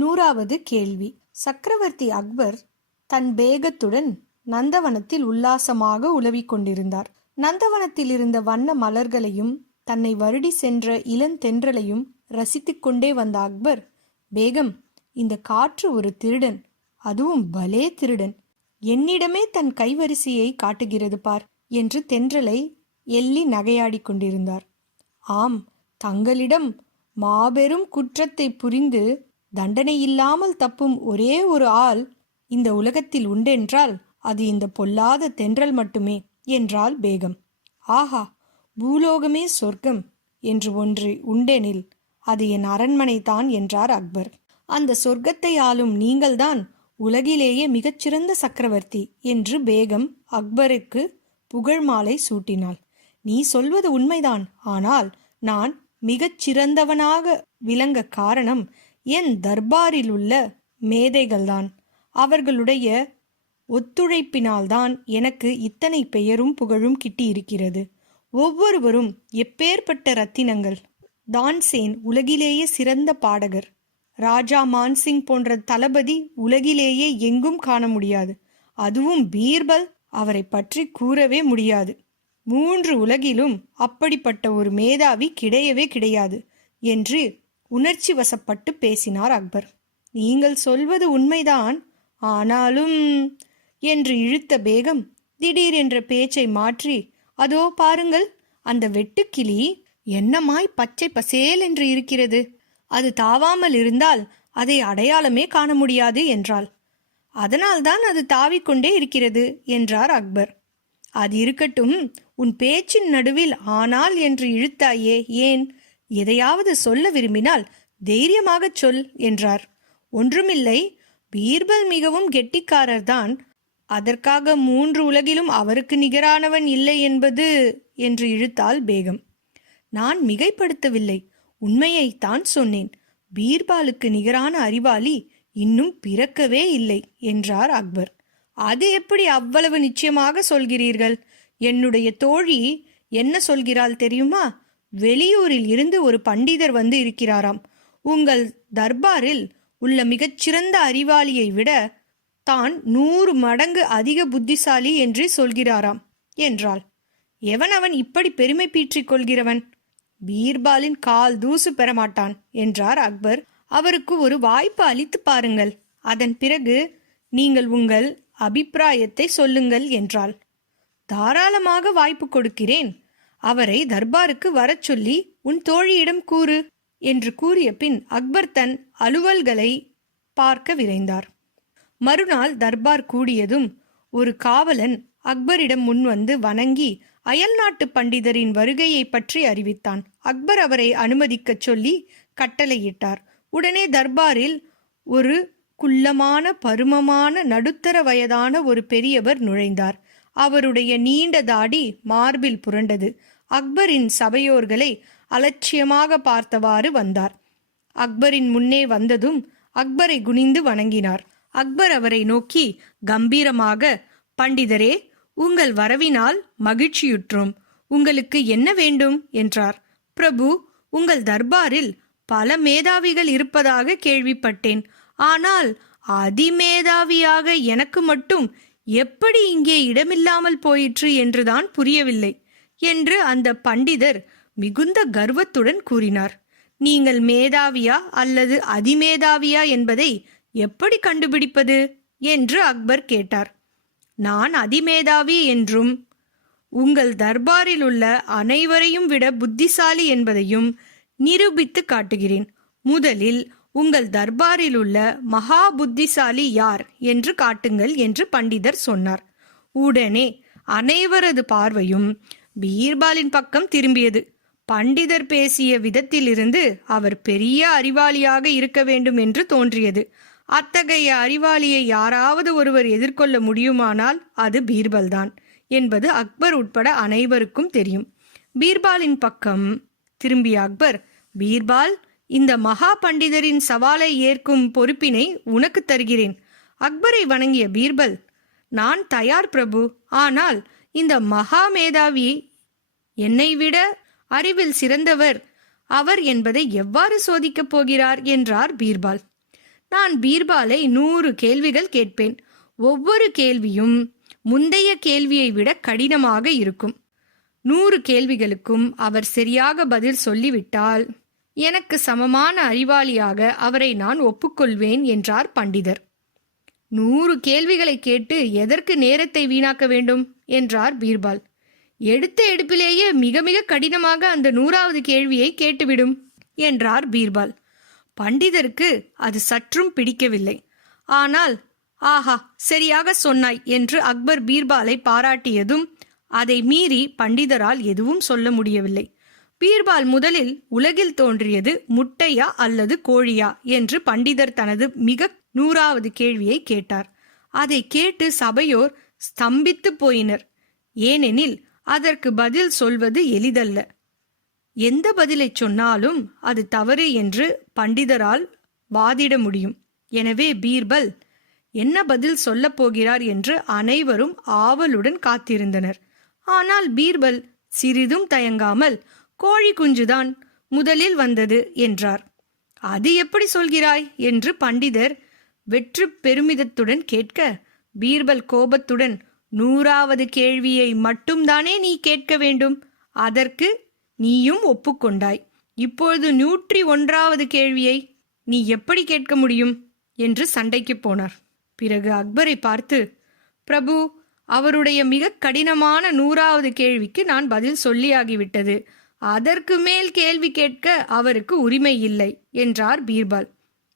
நூறாவது கேள்வி. சக்கரவர்த்தி அக்பர் தன் பேகத்துடன் நந்தவனத்தில் உல்லாசமாக உலவிக் கொண்டிருந்தார். நந்தவனத்தில் இருந்த வண்ண மலர்களையும் தன்னை வருடி சென்ற இளந்தென்றலையும் ரசித்துக் கொண்டே வந்த அக்பர் பேகம் இந்த காற்று ஒரு திருடன் அதுவும் பலே திருடன். என்னிடமே தன் கைவரிசையை காட்டுகிறது பார் என்று தென்றலை எள்ளி நகையாடிக் கொண்டிருந்தார். ஆம் தங்களிடம் மாபெரும் குற்றத்தை புரிந்து தண்டனை இல்லாமல் தப்பும் ஒரே ஒரு ஆள் இந்த உலகத்தில் உண்டென்றால் அது இந்த பொல்லாத தென்றல் மட்டுமே என்றாள் பேகம். ஆஹா பூலோகமே சொர்க்கம் என்று ஒன்று உண்டெனில் அது என் அரண்மனைதான் என்றார் அக்பர். அந்த சொர்க்கத்தை ஆளும் நீங்கள்தான் உலகிலேயே மிகச்சிறந்த சக்கரவர்த்தி என்று பேகம் அக்பருக்கு புகழ் மாலை சூட்டினாள். நீ சொல்வது உண்மைதான் ஆனால் நான் மிகச் சிறந்தவனாக விளங்க காரணம் என் தர்பாரில் உள்ள மேதைகள்தான். அவர்களுடைய ஒத்துழைப்பினால்தான் எனக்கு இத்தனை பெயரும் புகழும் கிட்டியிருக்கிறது. ஒவ்வொருவரும் எப்பேற்பட்ட ரத்தினங்கள். தான்சேன் உலகிலேயே சிறந்த பாடகர். ராஜா மான்சிங் போன்ற தளபதி உலகிலேயே எங்கும் காண முடியாது. அதுவும் பீர்பல் அவரை பற்றி கூறவே முடியாது. மூன்று உலகிலும் அப்படிப்பட்ட ஒரு மேதாவி கிடையவே கிடையாது என்று உணர்ச்சி வசப்பட்டு பேசினார் அக்பர். நீங்கள் சொல்வது உண்மைதான். ஆனாலும் என்று இழுத்த பேகம் திடீர் என்ற பேச்சை மாற்றி அதோ பாருங்கள் அந்த வெட்டுக்கிளி என்னமாய் பச்சை பசேல் என்று இருக்கிறது. அது தாவாமல் இருந்தால் அதை அடையாளமே காண முடியாது என்றாள். அதனால்தான் அது தாவிக்கொண்டே இருக்கிறது என்றார் அக்பர். அது இருக்கட்டும் உன் பேச்சின் நடுவில் ஆனால் என்று இழுத்தாயே ஏன்? எதையாவது சொல்ல விரும்பினால் தைரியமாகச் சொல் என்றார். ஒன்றுமில்லை பீர்பல் மிகவும் கெட்டிக்காரர்தான். அதற்காக மூன்று உலகிலும் அவருக்கு நிகரானவன் இல்லை என்பது என்று இழுத்தாள் பேகம். நான் மிகைப்படுத்தவில்லை உண்மையைத்தான் சொன்னேன். பீர்பாலுக்கு நிகரான அறிவாளி இன்னும் பிறக்கவே இல்லை என்றார் அக்பர். அது எப்படி அவ்வளவு நிச்சயமாக சொல்கிறீர்கள்? என்னுடைய தோழி என்ன சொல்கிறாள் தெரியுமா? வெளியூரில் இருந்து ஒரு பண்டிதர் வந்து இருக்கிறாராம். உங்கள் தர்பாரில் உள்ள மிகச்சிறந்த அறிவாளியை விட தான் நூறு மடங்கு அதிக புத்திசாலி என்று சொல்கிறாராம் என்றாள். எவன் அவன் இப்படி பெருமை பீற்றிக் கொள்கிறவன்? பீர்பாலின் கால் தூசு பெறமாட்டான் என்றார் அக்பர். அவருக்கு ஒரு வாய்ப்பு அளித்து பாருங்கள். அதன் பிறகு நீங்கள் உங்கள் அபிப்பிராயத்தை சொல்லுங்கள் என்றாள். தாராளமாக வாய்ப்பு கொடுக்கிறேன். அவரை தர்பாருக்கு வரச் சொல்லி உன் தோழியிடம் கூறு என்று கூறிய பின் அக்பர் தன் அலுவல்களை பார்க்க விரைந்தார். மறுநாள் தர்பார் கூடியதும் ஒரு காவலன் அக்பரிடம் முன்வந்து வணங்கி அயல்நாட்டு பண்டிதரின் வருகையை பற்றி அறிவித்தான். அக்பர் அவரை அனுமதிக்கச் சொல்லி கட்டளையிட்டார். உடனே தர்பாரில் ஒரு குள்ளமான பருமமான நடுத்தர வயதான ஒரு பெரியவர் நுழைந்தார். அவருடைய நீண்ட தாடி மார்பில் புரண்டது. அக்பரின் சபையோர்களை அலட்சியமாக பார்த்தவாறு வந்தார். அக்பரின் முன்னே வந்ததும் அக்பரை குனிந்து வணங்கினார். அக்பர் அவரை நோக்கி கம்பீரமாக பண்டிதரே உங்கள் வரவினால் மகிழ்ச்சியுற்றோம். உங்களுக்கு என்ன வேண்டும்? என்றார். பிரபு உங்கள் தர்பாரில் பல மேதாவிகள் இருப்பதாக கேள்விப்பட்டேன். ஆனால் அதிமேதாவியாக எனக்கு மட்டும் எப்படி இங்கே இடமில்லாமல் போயிற்று என்றுதான் புரியவில்லை என்று அந்த பண்டிதர் மிகுந்த கர்வத்துடன் கூறினார். நீங்கள் மேதாவியா அல்லது அதிமேதாவியா என்பதை எப்படி கண்டுபிடிப்பது? என்று அக்பர் கேட்டார். நான் அதிமேதாவி என்றும் உங்கள் தர்பாரில் உள்ள அனைவரையும் விட புத்திசாலி என்பதையும் நிரூபித்து காட்டுகிறேன். முதலில் உங்கள் தர்பாரில் உள்ள மகா புத்திசாலி யார் என்று காட்டுங்கள் என்று பண்டிதர் சொன்னார். உடனே அனைவரது பார்வையும் பீர்பாலின் பக்கம் திரும்பியது. பண்டிதர் பேசிய விதத்திலிருந்து அவர் பெரிய அறிவாளியாக இருக்க வேண்டும் என்று தோன்றியது. அத்தகைய அறிவாளியை யாராவது ஒருவர் எதிர்கொள்ள முடியுமானால் அது பீர்பல்தான் என்பது அக்பர் உட்பட அனைவருக்கும் தெரியும். பீர்பாலின் பக்கம் திரும்பிய அக்பர் பீர்பால் இந்த மகா பண்டிதரின் சவாலை ஏற்கும் பொறுப்பினை உனக்கு தருகிறேன். அக்பரை வணங்கிய பீர்பல் நான் தயார் பிரபு ஆனால் இந்த மகா மேதாவி என்னை விட அறிவில் சிறந்தவர். அவர் என்பதை எவ்வாறு சோதிக்கப் போகிறார்? என்றார் பீர்பால். நான் பீர்பாலை நூறு கேள்விகள் கேட்பேன். ஒவ்வொரு கேள்வியும் முந்தைய கேள்வியை விட கடினமாக இருக்கும். நூறு கேள்விகளுக்கும் அவர் சரியாக பதில் சொல்லிவிட்டால் எனக்கு சமமான அறிவாளியாக அவரை நான் ஒப்புக்கொள்வேன் என்றார் பண்டிதர். நூறு கேள்விகளை கேட்டு எதற்கு நேரத்தை வீணாக்க வேண்டும்? என்றார் பீர்பால். எடுத்த எடுப்பிலேயே மிக மிக கடினமாக அந்த நூறாவது கேள்வியை கேட்டுவிடும் என்றார் பீர்பால். பண்டிதருக்கு அது சற்றும் பிடிக்கவில்லை. ஆனால் ஆஹா சரியாக சொன்னாய் என்று அக்பர் பீர்பாலை பாராட்டியதும் அதை மீறி பண்டிதரால் எதுவும் சொல்ல முடியவில்லை. பீர்பால் முதலில் உலகில் தோன்றியது முட்டையா அல்லது கோழியா என்று பண்டிதர் தனது மிக நூறாவது கேள்வியை கேட்டார். அதை கேட்டு சபையோர் ஸ்தம்பித்து போயினர். ஏனெனில் அதற்கு பதில் சொல்வது எளிதல்ல. எந்த பதிலை சொன்னாலும் அது தவறு என்று பண்டிதரால் வாதிட முடியும். எனவே பீர்பல் என்ன பதில் சொல்லப் போகிறார்? என்று அனைவரும் ஆவலுடன் காத்திருந்தனர். ஆனால் பீர்பல் சிறிதும் தயங்காமல் கோழி குஞ்சுதான் முதலில் வந்தது என்றார். அது எப்படி சொல்கிறாய்? என்று பண்டிதர் வெற்று பெருமிதத்துடன் கேட்க பீர்பல் கோபத்துடன் நூறாவது கேள்வியை மட்டும்தானே நீ கேட்க வேண்டும். அதற்கு நீயும் ஒப்புக்கொண்டாய். இப்பொழுது நூற்றி ஒன்றாவது கேள்வியை நீ எப்படி கேட்க முடியும்? என்று சண்டைக்கு போனார். பிறகு அக்பரை பார்த்து பிரபு அவருடைய மிக கடினமான நூறாவது கேள்விக்கு நான் பதில் சொல்லியாகிவிட்டது. அதற்கு மேல் கேள்வி கேட்க அவருக்கு உரிமை இல்லை என்றார் பீர்பால்.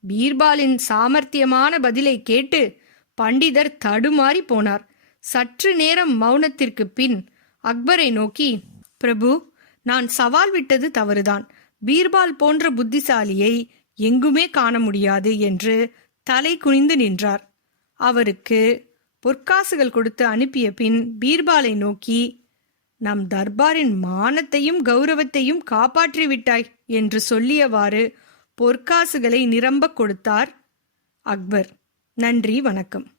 பீர்பாலின் சாமர்த்தியமான பதிலை கேட்டு பண்டிதர் தடுமாறி போனார். சற்று நேரம் மௌனத்திற்கு பின் அக்பரை நோக்கி பிரபு நான் சவால் விட்டது தவறுதான். பீர்பால் போன்ற புத்திசாலியை எங்குமே காண முடியாது என்று தலை குனிந்து நின்றார். அவருக்கு பொற்காசுகள் கொடுத்து அனுப்பிய பின் பீர்பாலை நோக்கி நம் தர்பாரின் மானத்தையும் கௌரவத்தையும் காப்பாற்றி விட்டாய் என்று சொல்லியவாறு பொற்காசுகளை நிரம்ப கொடுத்தார். அக்பர் நன்றி வணக்கம்.